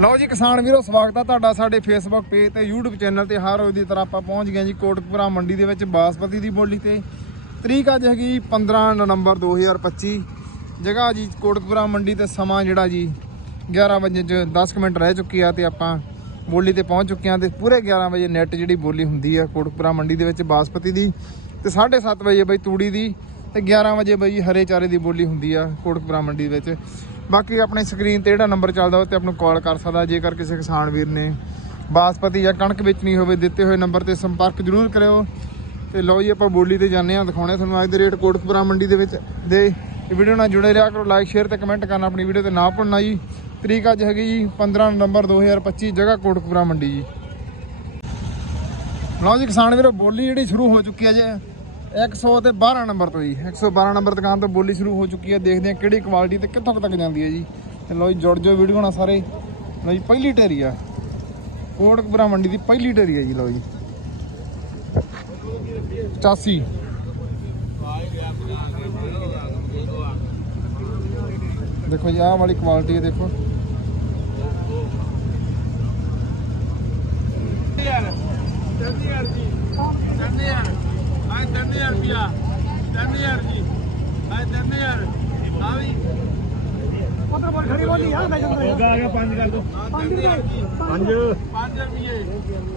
ਲਓ ਜੀ ਕਿਸਾਨ ਵੀਰੋ, ਸਵਾਗਤ ਆ ਤੁਹਾਡਾ ਸਾਡੇ ਫੇਸਬੁੱਕ ਪੇਜ ਤੇ, YouTube ਚੈਨਲ ਤੇ। ਹਰ ਰੋਜ਼ ਦੀ ਤਰ੍ਹਾਂ ਆਪਾਂ ਪਹੁੰਚ ਗਏ ਜੀ ਕੋਟਕਪੁਰਾ ਮੰਡੀ ਦੇ ਵਿੱਚ ਬਾਸਪਤੀ ਦੀ ਬੋਲੀ ਤੇ। ਤਰੀਕ ਅੱਜ ਹੈਗੀ 15 ਨਵੰਬਰ 2025 ਜਗ੍ਹਾ ਜੀ ਕੋਟਕਪੁਰਾ ਮੰਡੀ ਤੇ ਸਮਾਂ ਜਿਹੜਾ ਜੀ 11 ਵਜੇ ਚ 10 ਕੁ ਮਿੰਟ ਰਹਿ ਚੁੱਕੀ ਆ ਤੇ ਆਪਾਂ ਬੋਲੀ ਤੇ ਪਹੁੰਚ ਚੁੱਕੇ ਆ ਤੇ ਪੂਰੇ 11 ਵਜੇ ਨੈਟ ਜਿਹੜੀ ਬੋਲੀ ਹੁੰਦੀ ਆ ਕੋਟਕਪੁਰਾ ਮੰਡੀ ਦੇ ਵਿੱਚ ਬਾਸਪਤੀ ਦੀ। ਤੇ 7:30 ਵਜੇ ਬਈ ਤੂੜੀ ਦੀ ਤੇ 11 ਵਜੇ ਬਈ ਹਰੇ ਚਾਰੇ ਦੀ ਬੋਲੀ ਹੁੰਦੀ ਆ ਕੋਟਕਪੁਰਾ ਮੰਡੀ ਦੇ ਵਿੱਚ। ਬਾਕੀ ਆਪਣੇ ਸਕਰੀਨ ਤੇ ਜਿਹੜਾ ਨੰਬਰ ਚੱਲਦਾ ਉਹ ਤੇ ਆਪ ਨੂੰ ਕਾਲ ਕਰ ਸਕਦਾ, ਜੇਕਰ ਕਿਸੇ ਕਿਸਾਨ ਵੀਰ ਨੇ ਬਾਸਪਤੀ ਜਾਂ ਕਣਕ ਵੇਚਣੀ ਹੋਵੇ, ਦਿੱਤੇ ਹੋਏ ਨੰਬਰ ਤੇ ਸੰਪਰਕ ਜ਼ਰੂਰ ਕਰਿਓ। ਤੇ ਲਓ ਜੀ, ਆਪਾਂ ਬੋਲੀ ਤੇ ਜਾਂਦੇ ਹਾਂ, ਦਿਖਾਉਣੇ ਤੁਹਾਨੂੰ ਅੱਜ ਦੇ ਰੇਟ ਕੋਟਕਪੁਰਾ ਮੰਡੀ ਦੇ ਵਿੱਚ ਦੇ। ਵੀਡੀਓ ਨਾਲ ਜੁੜੇ ਰਿਹਾ ਕਰੋ ਲਾਈਕ ਸ਼ੇਅਰ ਤੇ ਕਮੈਂਟ ਕਰਨਾ, ਆਪਣੀ ਵੀਡੀਓ ਤੇ ਨਾ ਭੁੱਲਣਾ ਜੀ। ਤਰੀਕ ਅੱਜ ਹੈਗੀ ਜੀ 15 ਨਵੰਬਰ 2025 ਜਗ੍ਹਾ ਕੋਟਕਪੁਰਾ ਮੰਡੀ ਜੀ। ਲਓ ਜੀ, ਕਿਸਾਨ ਵੀਰੋ, ਬੋਲੀ ਜਿਹੜੀ ਸ਼ੁਰੂ ਹੋ ਚੁੱਕੀ ਹੈ ਜੇ। 100 ਤੇ 12 ਨੰਬਰ ਤੋਂ ਜੀ। 112 ਨੰਬਰ ਦੁਕਾਨ ਤੋਂ ਬੋਲੀ ਸ਼ੁਰੂ ਹੋ ਚੁੱਕੀ ਹੈ। ਦੇਖਦੇ ਹਾਂ ਕਿਹੜੀ ਕੁਆਲਿਟੀ ਤੇ ਕਿੱਥੋਂ ਕੁ ਤੱਕ ਜਾਂਦੀ ਹੈ ਜੀ। ਤੇ ਲਓ ਜੀ, ਜੁੜ ਜਾਓ ਵੀਡੀਓ ਨਾਲ ਸਾਰੇ। ਲਓ ਜੀ, ਪਹਿਲੀ ਢੇਰੀ ਆ। ਕੋਟਕਪੁਰਾ ਮੰਡੀ ਦੀ ਪਹਿਲੀ ਢੇਰੀ ਹੈ ਜੀ, ਲਓ ਜੀ। 85 ਦੇਖੋ ਜੀ, ਆਹ ਵਾਲੀ ਕੁਆਲਿਟੀ ਹੈ ਦੇਖੋ। dernière via, dernière जी, भाई dernière, आवी। पंद्रह पर खड़ी बोली हाँ, हाँ, हाँ, यार मैं चंद्र होगा आगे पाँच कर दो। dernière जी, पाँच पाँच रुपये,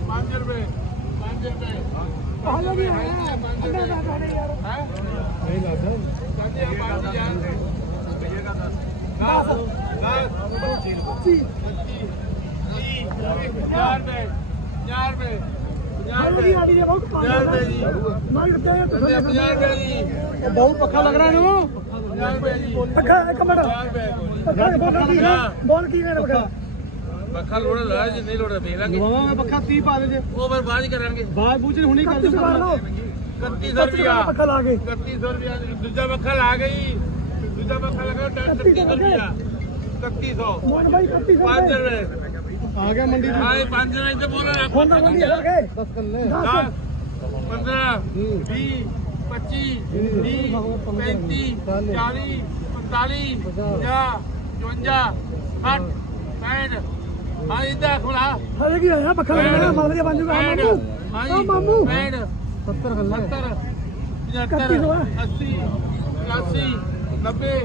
पाँच रुपये, पाँच रुपये। पाँच रुपये है, पाँच रुपये। हैं? नहीं लाता। dernière पाँच यार, भैया का दस। दस, दस, पच्चीस, पच्चीस, तीस, चार रुपये, चार रुपये। 50 ਰੁਪਏ ਜੀ ਬਹੁਤ ਪੱਖਾ ਲੱਗ ਰਿਹਾ ਇਹਨੂੰ ਪੱਖਾ ਇੱਕ ਮਿੰਟ ਪੱਖਾ ਦੇ ਬੋਲ ਕੀ ਹੈ ਬੋਲ ਕੀ ਹੈ ਪੱਖਾ ਪੱਖਾ ਲੋੜ ਲਾ ਜੇ ਨਹੀਂ ਲੋੜ ਦੇ ਲਾਂਗੇ ਦਵਾਵਾਂਗੇ ਪੱਖਾ 30 ਪਾ ਦੇ ਜੇ ਉਹ ਫਿਰ ਬਾਅਦ ਕਰਾਂਗੇ ਬਾਅਦ ਬੂਝ ਹੁਣੀ ਕਰ ਦੋ 3100 ਰੁਪਿਆ ਪੱਖਾ ਲਾ ਕੇ 3100 ਰੁਪਿਆ ਦੂਜਾ ਪੱਖਾ ਲਾ ਗਈ ਦੂਜਾ ਪੱਖਾ ਲਗਾਓ 3100 ਰੁਪਿਆ 3100 ਮੋਹਨ ਭਾਈ 3100 5 ਰੁਪਏ ਆ ਗਿਆ ਮੰਡੀ ਹਾਂ 5 ਰੁਪਏ ਤੇ ਬੋਲ ਰਿਹਾ ਹੁਣ ਨਾ ਮੰਦੀ ਹਟ ਗਏ 10 15 20 25 30 35 40 45 50 55 60 65 ਹਾਂ ਇਹਦਾ ਖੋਲਾ ਹਲੇ ਕੀ ਹੋਇਆ? ਪੱਖਾ ਲੱਗਣਾ ਮਾਲ ਦੇ ਬਣ ਜੂਗਾ ਮਾਮੂ। ਆ ਮਾਮੂ। 65 70 ਗੱਲਾਂ 70 ਇਕੱਤੀ ਸੌ ਆ। 80 81 90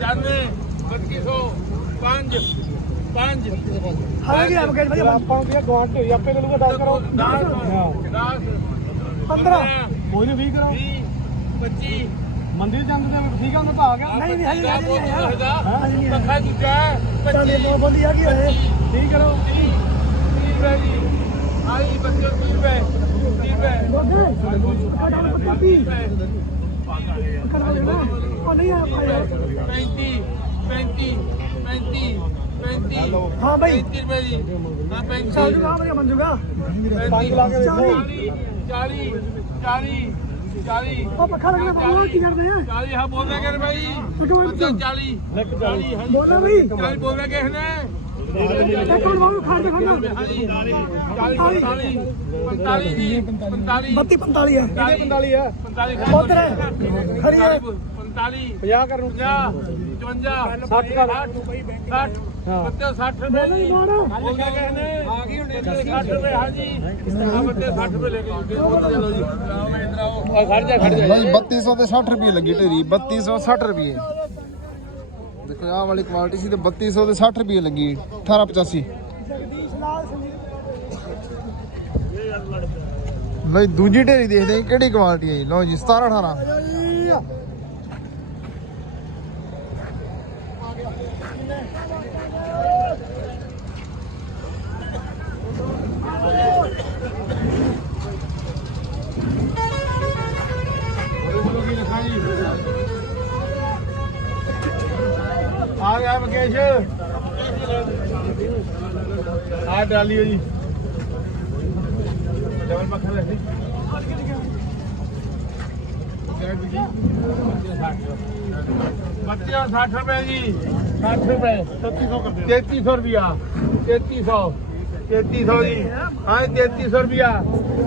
95 2500 5 5 ਹਲੇ ਕੀ ਆ ਮਗੇ ਭਾਈ ਆਪਾਂ ਨੂੰ ਇਹ ਗਵਾਂਟ ਹੋਈ ਆਪੇ ਲੈ ਲੂਗਾ 10 ਕਰੋ। 10 10 15 ਕੋਈ ਨਹੀਂ 20 ਕਰੋ 20 25 ਮੰਡੀ ਜਾਂਦੇ ਤੇ ਠੀਕ ਆ ਉਹਦਾ ਆ ਗਿਆ ਨਹੀਂ ਨਹੀਂ ਕਿਆ ਨਹੀਂ ਆਇਆ ਪੱਖਾ ਦੂਜਾ ਚੱਲ 25 ਇਹ ਬੋਲੀ ਆ ਗਈ ਹੋਏ 30 ਕਰੋ। 30 ਰੁਪਏ ਜੀ। ਆਈ ਬੱਚੇ 30 ਰੁਪਏ। 30 ਰੁਪਏ। ਪੱਖਾ ਡਾਲ ਨਾ ਉਹ ਨਹੀਂ ਆ ਭਾਈ 35 35 35 35 ਹਾਂ ਭਾਈ 35 ਰੁਪਏ ਜੀ। ਹਾਂ 35 ਚੱਲ ਜੂਗਾ ਵਧੀਆ ਬਣ ਜੂਗਾ। ਪੰਜ ਲਾ ਕੇ ਦੇਖੋ 40 40 40 ਉਹ ਪੱਖਾ ਲੱਗਣਾ ਬਾਬਾ ਕੀ ਕਰਦੇ ਆ? 40 ਹਾਂ ਬੋਲ ਰਹੇ ਭਾਈ ਤੂੰ ਕਿਉਂ ਇੱਥੇ 40 ਲੱਕ 40 ਹਾਂਜੀ ਬੋਲਣਾ ਬਈ। 40 ਬੋਲ ਰਹੇ ਕਿਸ ਨੇ? ਇੱਕ ਮਿੰਟ ਬਾਬੂ ਖੜ ਜਾ ਖੜਨਾ। ਹਾਂਜੀ 40 45 45 ਜੀ 45 32 45 ਹੈ 45 ਆ? 45 ਉਧਰ ਖੜੀ 45 50 ਕਰ ਨੂੰ 50 55 ਸੱਠ ਕਰ। 60 60 ਬੱਤੇ 60 ਰੁਪਏ ਜੀ ਮਾਰ ਬੋਲ ਰਹੇ ਕਿਸ ਨੇ ਆ ਗਈ ਹੁਣ 60 ਰੁਪਏ ਹਾਂਜੀ ਆ ਬੱਤੇ 60 ਰੁਪਏ ਲੈ ਕੇ ਜਾਓ ਚਲੋ ਜੀ। ਆ ਖੜ ਜਾ ਖੜ ਜਾ। ਨਹੀਂ 3200 ਤੇ 60 ਰੁਪਏ ਲੱਗੀ ਢੇਰੀ। 3260 ਰੁਪਏ। ਦੇਖੋ ਆਹ ਵਾਲੀ ਕੁਆਲਿਟੀ ਸੀ ਤੇ 3200 ਤੇ 60 ਰੁਪਏ ਲੱਗੀ। 1885 ਜਗਦੀਸ਼ ਲਾਲ ਦੂਜੀ ਢੇਰੀ ਦੇਖਦੇ ਹਾਂ ਕਿਹੜੀ ਕੁਆਲਿਟੀ ਹੈ ਜੀ। ਲਓ ਜੀ 17 18 ਆ ਗਿਆ ਮਕੇਸ਼। ਆ ਡਾਲੀ ਹੋ ਜੀ ਡਬਲ ਮੱਖਣ ਲੈ ਬੱਚਿਆਂ 60 ਰੁਪਏ ਜੀ। 60 ਰੁਪਏ। 3300 ਕਰ ਦੇ 3300 ਰੁਪਿਆ 3300 3300 ਜੀ। ਹਾਂ 3300 ਰੁਪਿਆ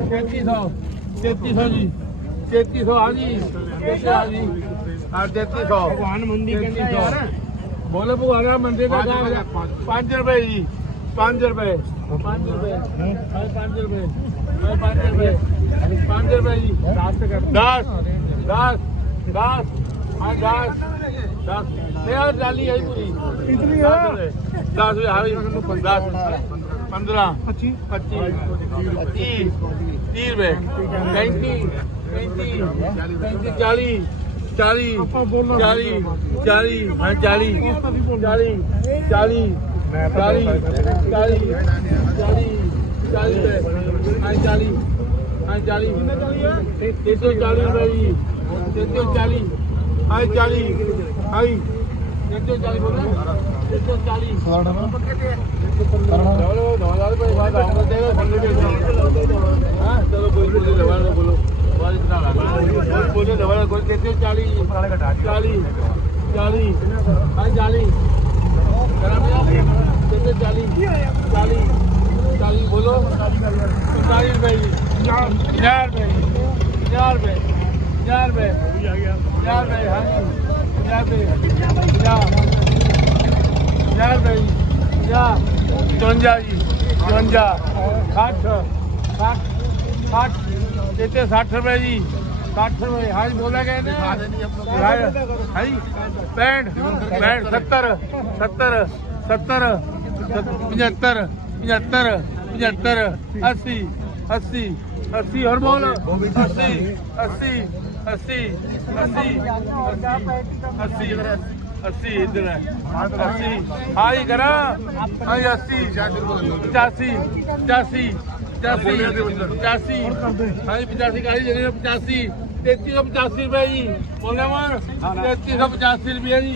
3300 3300 ਜੀ। 3300 ਹਾਂ ਜੀ। 3300 ਹਾਂ ਜੀ। ਹਾਂ 3300 ਭਗਵਾਨ ਮੰਦੀ ਕਹਿੰਦਾ ਯਾਰ। ਬੋਲੇ ਭਗਵਾਨਾ ਮੰਦੇ ਦਾ 5 ਰੁਪਏ ਜੀ 5 ਰੁਪਏ 5 ਰੁਪਏ ਹਾਂ 5 ਰੁਪਏ ਹਾਂ 5 ਰੁਪਏ 5 ਰੁਪਏ ਜੀ 10 10 10 10 ਹਾਂ 10 10 ਇਹ ਆ ਡਾਲੀ ਹੈ ਪੂਰੀ ਕਿਤਨੀ 10 ਹੈ 10 ਹਾਂ 10 15 25 25 30 30 ਰੁਪਏ 35 35 35 40 40 40 40 ਹਾਂ 40 40 40 40 40 40 40 ਰੁਪਏ। ਹਾਂ 40 ਹਾਂ 40 340 ਰੁਪਏ ਜੀ। 340 ਹਾਂ 40 ਹਾਂ 340 ਬੋਲੋ 340 ਸਾਡਾ ਨਾ। ਚਲੋ ਦੋਲਾ ਰੁਪਏ ਬਾਅਦ ਆਉਂਦੇ ਦੇ ਬੰਦੇ ਦੇ ਹਾਂ ਚਲੋ ਕੋਈ ਬੋਲੇ ਲਵਾ ਲਓ ਬੋਲੋ। ਬਾਅਦ ਬਣਾ ਲਾ ਬੋਲੇ ਲਵਾ ਲਓ ਕੋਈ ਕਿਤੇ 40 40 40 ਹਾਂ 40 ਕਰਾਂ ਕਿਤੇ 40 40 40 ਬੋਲੋ। 40 ਰੁਪਏ ਜੀ। 50 ਰੁਪਏ 50 ਰੁਪਏ। 50 ਰੁਪਏ। 50 ਰੁਪਏ ਹਾਂ 50 ਰੁਪਏ। 50 ਪੰਜਾਹ ਰੁਪਏ ਜੀ। ਪੰਜਾਹ ਚੁਰੰਜਾ ਜੀ। 60 60 ਇੱਥੇ 60 ਰੁਪਏ ਜੀ। 60 ਰੁਪਏ ਹਾਂ ਜੀ ਬੋਲਿਆ ਗਏ ਨੇ। ਹਾਂ ਜੀ 65 65 70 70 75 75 80 80 80 ਹੋਰ ਬੋਲ। 80 80 80 80 80 ਅੱਸੀ ਇਧਰ ਹੈ। ਅੱਸੀ ਹਾਈ ਕਰਾਂ। ਹਾਂ ਅੱਸੀ 85 85 85 85 ਹਾਂਜੀ 85 ਕਾਲੀ ਜਿਹੜੀ 85 3385 ਰੁਪਏ ਜੀ। ਬੋਲੇ ਮਾਰ 3385 ਰੁਪਏ ਜੀ।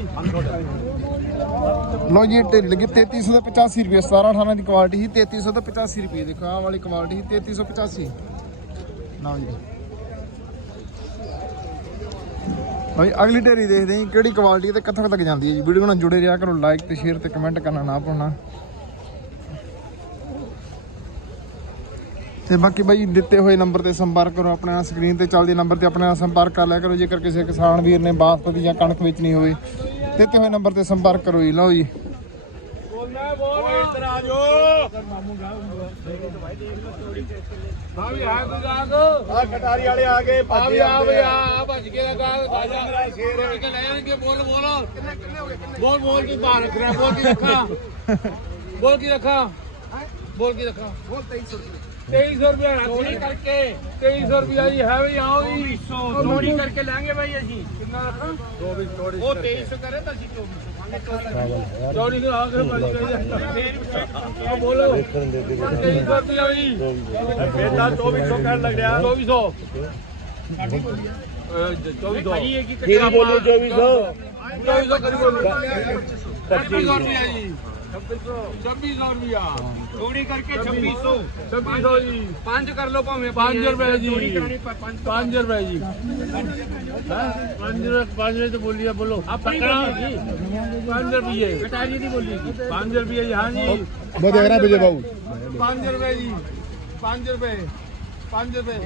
ਲੋ ਜੀ ਢਿੱਲ ਗਈ। 3385 ਰੁਪਏ। 17 ਦੀ ਕੁਆਲਿਟੀ ਸੀ 3385 ਰੁਪਏ। ਦੇਖੋ ਵਾਲੀ ਕੁਆਲਿਟੀ ਸੀ 3385 ਲਓ ਜੀ। ਭਾਈ ਅਗਲੀ ਢੇਰੀ ਦੇਖਦੇ ਹਾਂ ਕਿਹੜੀ ਕੁਆਲਿਟੀ ਤੇ ਕਿੱਥੋਂ ਤੱਕ ਜਾਂਦੀ ਹੈ ਜੀ। ਵੀਡੀਓ ਨਾਲ ਜੁੜੇ ਰਿਹਾ ਕਰੋ ਲਾਈਕ ਤੇ ਸ਼ੇਅਰ ਤੇ ਕਮੈਂਟ ਕਰਨਾ ਨਾ ਭੁੱਲਣਾ। ਤੇ ਬਾਕੀ ਬਾਈ ਦਿੱਤੇ ਹੋਏ ਨੰਬਰ ਤੇ ਸੰਪਰਕ ਕਰੋ ਆਪਣੇ ਸਕਰੀਨ ਤੇ ਚੱਲਦੇ ਨੰਬਰ ਤੇ ਆਪਣੇ ਸੰਪਰਕ ਕਰ ਲਿਆ ਕਰੋ ਜੇਕਰ ਕਿਸੇ ਕਿਸਾਨ ਵੀਰ ਨੇ ਬਾਸਪਤੀ ਜਾਂ ਕਣਕ ਵੇਚਣੀ ਹੋਵੇ। ਦਿੱਤੇ ਹੋਏ ਨੰਬਰ ਤੇ ਸੰਪਰਕ ਕਰੋ ਜੀ ਲਓ ਜੀ। ਬੋਲ ਕੀ ਬਾਹਰ ਬੋਲ ਕੀ ਰੱਖਾ? ਬੋਲ 2300 ਰੁਪਏ। ਚੋਰੀ ਕਰਕੇ। 2300 ਰੁਪਏ ਜੀ ਹੈ ਵੀ ਆਓ ਜੀ। ਚੋਰੀ ਕਰਕੇ ਲਾਂਗੇ ਭਾਈ ਅਸੀਂ। ਕਿੰਨਾ ਰੱਖਾਂ? 24 ਉਹ 2300 ਕਰੇ ਤਾਂ ਅਸੀਂ 24 ਚੋਰੀ ਨੂੰ ਆ ਕੇ ਭਾਜੀ ਕਹੀ ਬੋਲੋ। 2300 ਰੁਪਏ ਜੀ। ਬੇਟਾ 2400 ਕਹਿਣ ਲੱਗ ਰਿਹਾ। 2400 2400 ਫੇਰ ਬੋਲੋ 2400 2400 ਕਰੀ ਬੋਲੋ 2500 ਰੁਪਏ ਜੀ। 2600 ਰੁਪਿਆ ਥੋੜੀ ਕਰਕੇ 2600 2600 ਜੀ ਪੰਜ ਕਰ ਲਓ ਭਾਵੇਂ 5 ਰੁਪਏ ਜੀ 5 ਰੁਪਏ ਜੀ ਹਾਂ 5 ਰੁਪਏ 5 ਰੁਪਏ ਤੇ ਬੋਲੀਆ ਬੋਲੋ ਆਪਣੀ ਬੋਲੀ ਜੀ 5 ਰੁਪਏ ਕਟਾਰੀ ਦੀ ਬੋਲੀ ਜੀ 5 ਰੁਪਏ ਜੀ ਹਾਂ ਜੀ ਵਧੀਆ ਕਰਾ ਵਿਜੇ ਬਾਬੂ 5 ਰੁਪਏ ਜੀ 5 ਰੁਪਏ 5 ਰੁਪਏ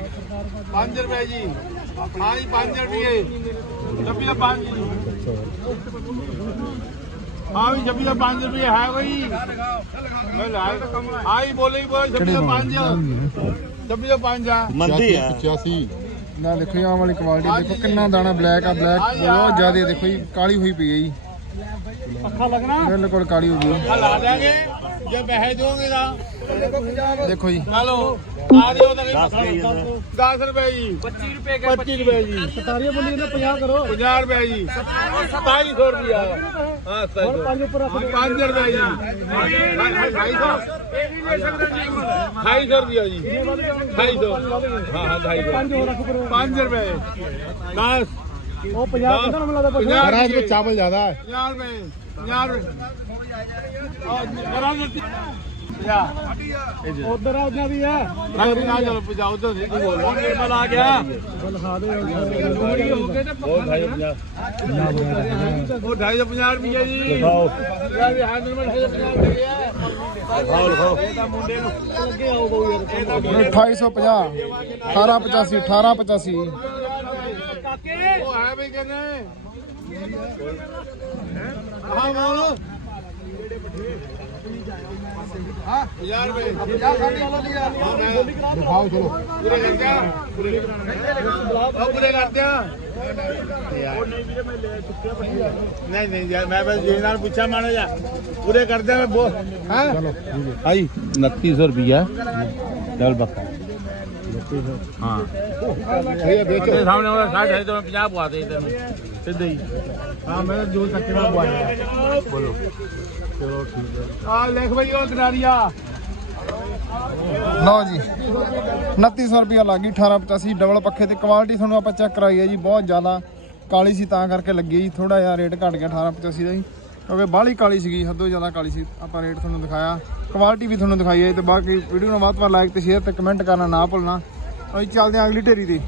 5 ਰੁਪਏ ਜੀ ਹਾਂ ਜੀ 5 ਰੁਪਏ ਛੱਬੀ ਦਾ 5 ਜੀ ਹਾਂ ਵੀ ਛੱਬੀ ਦਾ 5 ਰੁਪਏ ਹੈ। ਮੈਂ ਲਾ ਆਈ ਬੋਲੇ ਬੋਲ ਛੱਬੀ ਦਾ 5 ਛੱਬੀ ਦਾ 5 ਆ। ਮੰਦੀ ਹੈ 85 ਨਾ ਦੇਖੋ ਆਹ ਵਾਲੀ ਕੁਆਲਿਟੀ ਦੇਖੋ ਕਿੰਨਾ ਦਾਣਾ ਬਲੈਕ ਆ ਬਲੈਕ ਬਹੁਤ ਜ਼ਿਆਦਾ ਦੇਖੋ ਜੀ ਕਾਲੀ ਹੋਈ ਪਈ ਹੈ ਜੀ। ਪੱਖਾ ਲੱਗਣਾ? ਬਿਲਕੁਲ ਕਾਲੀ ਹੋ ਗਈ। ਆ ਲਾ ਦਿਆਂਗੇ ਜੇ ਪੈਸੇ ਦੋਗੇ ਦਾ ਦੇਖੋ ਜੀ। ਹਲੋ ਆ ਦਿਓ ਤਾਂ 10 ਰੁਪਏ ਜੀ। 25 ਰੁਪਏ 25 ਰੁਪਏ ਜੀ। ਕਟਾਰੀਆਂ ਬੋਲੀ ਨੇ 50 ਕਰੋ। 50 ਰੁਪਏ ਜੀ। 2700 ਰੁਪਿਆ ਹਾਂ 2700 ਪੰਜ ਉੱਪਰ ਰੱਖ 5 ਰੁਪਏ ਜੀ। 250 ਇਹ ਵੀ ਲੈ ਸਕਦਾ ਜੀ। 250 ਰੁਪਿਆ ਜੀ 250 ਹਾਂ ਹਾਂ 250 ਪੰਜ ਹੋਰ ਰੱਖ ਕਰੋ 5 ਰੁਪਏ। 10 ਉਹ 50 ਕਿੰਨਾ ਮਿਲਦਾ ਪੱਖਾ ਮਹਾਰਾਜ ਵਿੱਚ ਚਾਵਲ ਜ਼ਿਆਦਾ ਹੈ। 50 ਰੁਪਏ 50 ਰੁਪਏ। ਆ ਜਰਾ ਦਿੱਤੀ 50 ਉਧਰ ਆ ਉਹਨਾਂ ਦੀ ਹੈ ਨਹੀਂ ਨਾ ਚਲੋ ਪਜਾਓ ਤਾਂ ਨਹੀਂ ਤੂੰ ਬੋਲ। ਨਿਰਮਲ ਆ ਗਿਆ। ਲਿਖਾ ਦੇ। ਹੋ ਗਏ ਤੇ ਉਹ 250 ਰੁਪਏ ਜੀ। ਲਿਖਾਓ ਯਾਰ ਵੀ ਹਾਂ ਨਰਮਲ 250 ਰੁਪਏ ਆਓ ਲਿਖਾਓ ਲੱਗੇ ਆਓ ਬਹੁ ਯਾਰ। 2850 1885 1885 ਕਾਕੇ ਉਹ ਹੈ ਵੀ ਕਹਿੰਦੇ ਹਾਂ। ਬੋਲ। 50 ਰੁਪਏ। ਦਿਖਾਓ ਚਲੋ। ਪੂਰੇ ਕਰ ਦਿਆ ਪੂਰੇ ਉਹ ਪੂਰੇ ਕਰ ਦਿਆ ਨਹੀਂ ਨਹੀਂ ਯਾਰ ਮੈਂ ਬਸ ਜੇ ਨਾਲ ਪੁੱਛਾ ਮਾਣਾ ਜਾ ਪੂਰੇ ਕਰ ਦਿਆ ਮੈਂ ਹਾਂ? ਚਲੋ ਭਾਈ 2900 ਰੁਪਿਆ ਡਬਲ ਬੱਕਾ ਹਾਂ। ਸਹੀ ਹੈ ਵੇਚੋ ਤੇ ਸਾਹਮਣੇ ਉਹ 60 ਹੈ ਤੇ ਮੈਂ 50 ਪਵਾ ਦੇ ਤੈਨੂੰ ਸਿੱਧਾ ਹੀ। ਹਾਂ ਮੈਂ ਜੋ ਤੱਕੇ ਨਾਲ ਪਵਾਇਆ ਬੋਲੋ। ਚਲੋ ਠੀਕ ਹੈ। ਆ ਲਿਖ ਬਈ ਉਹ ਗਰਾਰੀਆ ਲਓ ਜੀ 2900 ਰੁਪਿਆ ਲੱਗ ਗਈ 1885 ਡਬਲ ਪੱਖੇ ਤੇ ਕੁਆਲਿਟੀ ਤੁਹਾਨੂੰ ਆਪਾਂ ਚੈੱਕ ਕਰਾਈ ਹੈ ਜੀ ਬਹੁਤ ਜ਼ਿਆਦਾ ਕਾਲੀ ਸੀ ਤਾਂ ਕਰਕੇ ਲੱਗੀ ਜੀ ਥੋੜਾ ਜਿਹਾ ਰੇਟ ਘਟ ਗਿਆ 1885 ਦਾ ਜੀ ਕਿਉਂਕਿ ਬਾਹਲੀ ਕਾਲੀ ਸੀਗੀ ਹੱਦੋਂ ਜ਼ਿਆਦਾ ਕਾਲੀ ਸੀ ਆਪਾਂ ਰੇਟ ਤੁਹਾਨੂੰ ਦਿਖਾਇਆ। ਕੁਆਲਿਟੀ ਵੀ ਤੁਹਾਨੂੰ ਦਿਖਾਈ ਹੈ ਤੇ ਬਾਕੀ ਵੀਡੀਓ ਨੂੰ ਵੱਧ ਤੋਂ ਵੱਧ ਲਾਈਕ ਤੇ ਸ਼ੇਅਰ ਤੇ ਕਮੈਂਟ ਕਰਨਾ ਨਾ ਭੁੱਲਣਾ। ਅਸੀਂ ਚੱਲਦੇ ਹਾਂ ਅਗਲੀ ਢੇਰੀ ਤੇ।